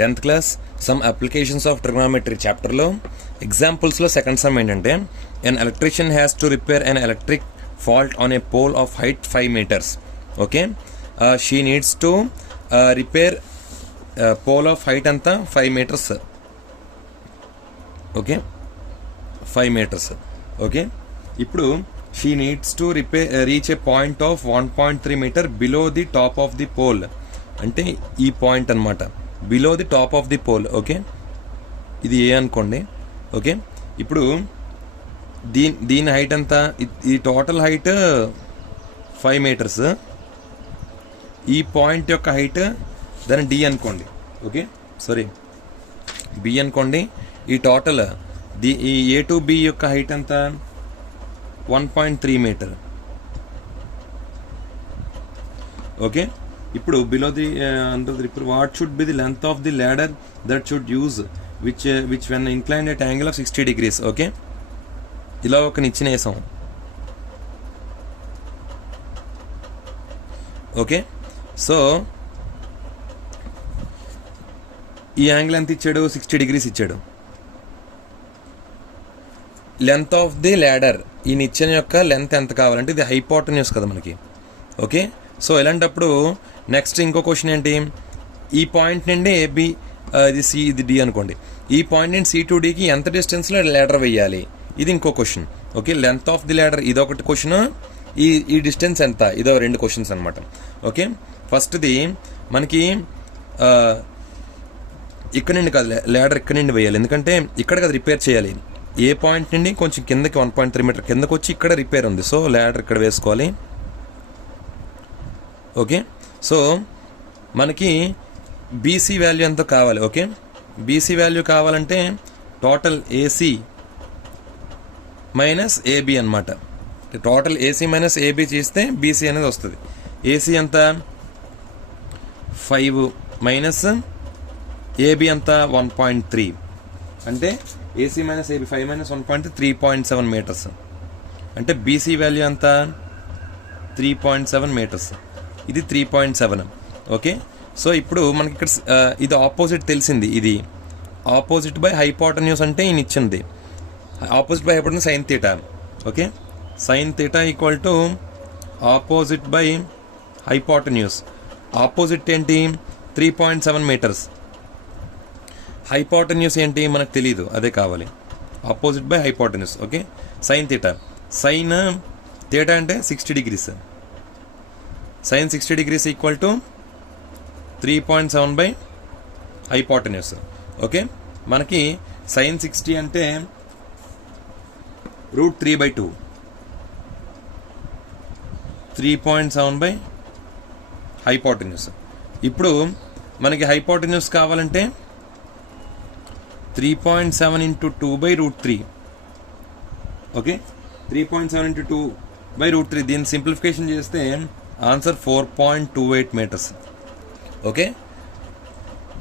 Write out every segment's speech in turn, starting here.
10th class sum applications of trigonometry చాప్టర్లో ఎగ్జాంపుల్స్లో second sum ఏంటంటే an electrician has to repair an electric fault on a pole of height 5 meters. Okay, she needs to repair pole of height anta 5 meters. Okay, 5 meters. Okay, ippudu she needs to reach a point of 1.3 meter below the top of the pole. ante ee point anamata below the top of the pole. Okay, ఇది ఏ అనుకోండి. Okay, ఇప్పుడు దీని height ఎంత, ఈ total height 5 meters, ఈ point యొక్క height దాని D అనుకోండి. ఓకే, సారీ బి అనుకోండి. ఈ టోటల్ ఈ ఏ టు బి యొక్క హైట్ ఎంత 1.3 meter. ఓకే, ఇప్పుడు బిలో ది ఇప్పుడు what should be the length of the ladder that should use which when inclined at angle of 60 degrees. Okay, ఇలా ఒక నిచ్చెన వేసాం. ఓకే, సో ఈ యాంగిల్ ఎంత ఇచ్చాడు, 60 degrees ఇచ్చాడు. లెంత్ ఆఫ్ ది ల్యాడర్, ఈ నిచ్చెన యొక్క లెంత్ ఎంత కావాలంటే ఇది హైపోటెన్యూస్ కదా మనకి. ఓకే, సో ఇలాంటప్పుడు నెక్స్ట్ ఇంకో క్వశ్చన్ ఏంటి, ఈ పాయింట్ నుండి ఏబి, ఇది సి, ఇది డి అనుకోండి. ఈ పాయింట్ నుండి సి టు డికి ఎంత డిస్టెన్స్లో ల్యాడర్ వేయాలి, ఇది ఇంకో question. Okay, length of the ladder ఇదొకటి క్వశ్చన్, ఈ డిస్టెన్స్ ఎంత, ఇదో 2 క్వశ్చన్స్ అనమాట. ఓకే, ఫస్ట్ది మనకి ఇక్కడ నుండి కాదు, ల్యాడర్ ఇక్కడ నుండి వేయాలి, ఎందుకంటే ఇక్కడ కదా రిపేర్ చేయాలి. ఏ పాయింట్ నుండి కొంచెం కిందకి 1.3 meter కిందకి వచ్చి ఇక్కడ రిపేర్ ఉంది, సో ల్యాడర్ ఇక్కడ వేసుకోవాలి. ఓకే, సో మనకి బీసీ వాల్యూ ఎంత కావాలి. ఓకే, బీసీ వాల్యూ కావాలంటే టోటల్ ఏసీ మైనస్ ఏబి అనమాట. టోటల్ ఏసీ మైనస్ ఏబి చేస్తే బీసీ అనేది వస్తుంది. ఏసీ ఎంత 5 మైనస్ ఏబి ఎంత 1.3, అంటే AC minus AB 5 minus 1.3 3.7 meters. అంటే బీసీ వాల్యూ ఎంత 3.7 meters, ఇది 3.7. ఓకే, సో ఇప్పుడు మనకి ఇక్కడ ఇది ఆపోజిట్ తెలిసింది, ఇది ఆపోజిట్ బై హైపోటెన్యూస్ అంటే ఈ నిచ్చింది. Opposite by hypotenuse sine theta. Okay, sine theta equal to opposite by hypotenuse. Opposite ఏంటి 3.7 meters, హైపోటెన్యూస్ ఏంటి మనకు తెలియదు, అదే కావాలి. Opposite by hypotenuse. Okay, sine theta, sine theta అంటే 60 degrees, sine 60 degrees equal to 3.7 by hypotenuse. Okay, మనకి sine 60 అంటే √3/2, 3.7 by hypotenuse. ఇప్పుడు మనకి హైపోటెన్యూస్ కావాలంటే 3.7 × 2/√3. ఓకే, 3.7 × 2/√3, దీన్ని సింప్లిఫికేషన్ చేస్తే ఆన్సర్ 4.28 meters. ఓకే,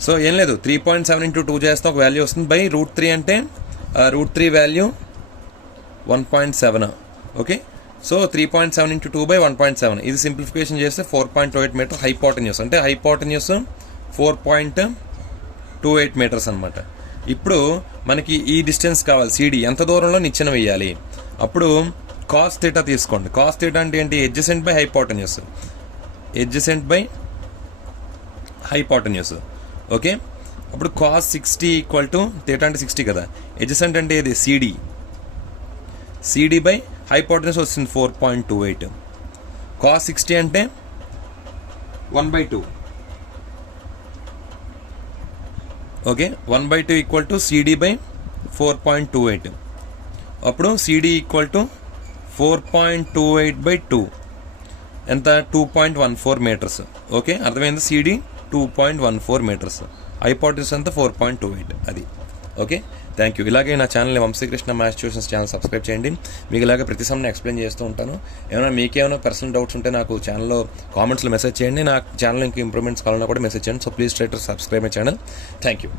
సో ఏం లేదు, 3.7 × 2 చేస్తే ఒక వాల్యూ వస్తుంది, బై √3 అంటే √3 వాల్యూ 1.7. ఓకే, సో 3.7 × 2/1.7, ఇది సింప్లిఫికేషన్ చేస్తే 4.28 meter హైపోటెన్యూస్, అంటే హైపోటెన్యూస్ 4.28 meters అనమాట. ఇప్పుడు మనకి ఈ డిస్టెన్స్ కావాలి, సిడి ఎంత దూరంలో నిచ్చెన వేయాలి. అప్పుడు కాస్ థీటా తీసుకోండి. కాస్ థీటా అంటే ఏంటి, adjacent by hypotenuse, adjacent by hypotenuse. Okay, అప్పుడు కాస్ 60 ఈక్వల్ టు థీటా అంటే 60 కదా, ఎడ్జసెంట్ అంటే ఇది సిడి, సిడి బై హైపోటెన్యూస్ వస్తుంది 4.28. కాస్ 60 అంటే 1/2. Okay, 1/2 equal to CD by 4.28. అప్పుడు సిడి ఈక్వల్ టు 4.28/2 ఎంత 2.14 meters. ఓకే, అర్థమైంది, సిడి 2.14 meters, హైపోటెన్యూస్ అంతా 4.28, అది. Okay, thank you. ఇలాగే నా ఛానల్ని Vamshikrishna maths tuitions channel subscribe చేయండి. మీకు ఇలాగే ప్రతి సమ్ని ఎక్స్ప్లెయిన్ చేస్తూ ఉంటాను. ఏమైనా మీకేమైనా పర్సనల్ డౌట్స్ ఉంటే నాకు ఛానల్లో కామెంట్స్లో మెసేజ్ చేయండి. నా ఛానల్ ఇంకా ఇంప్రూవ్మెంట్స్ కావాలన్నా కూడా మెసేజ్ చేయండి. So please try to subscribe my channel. Thank you.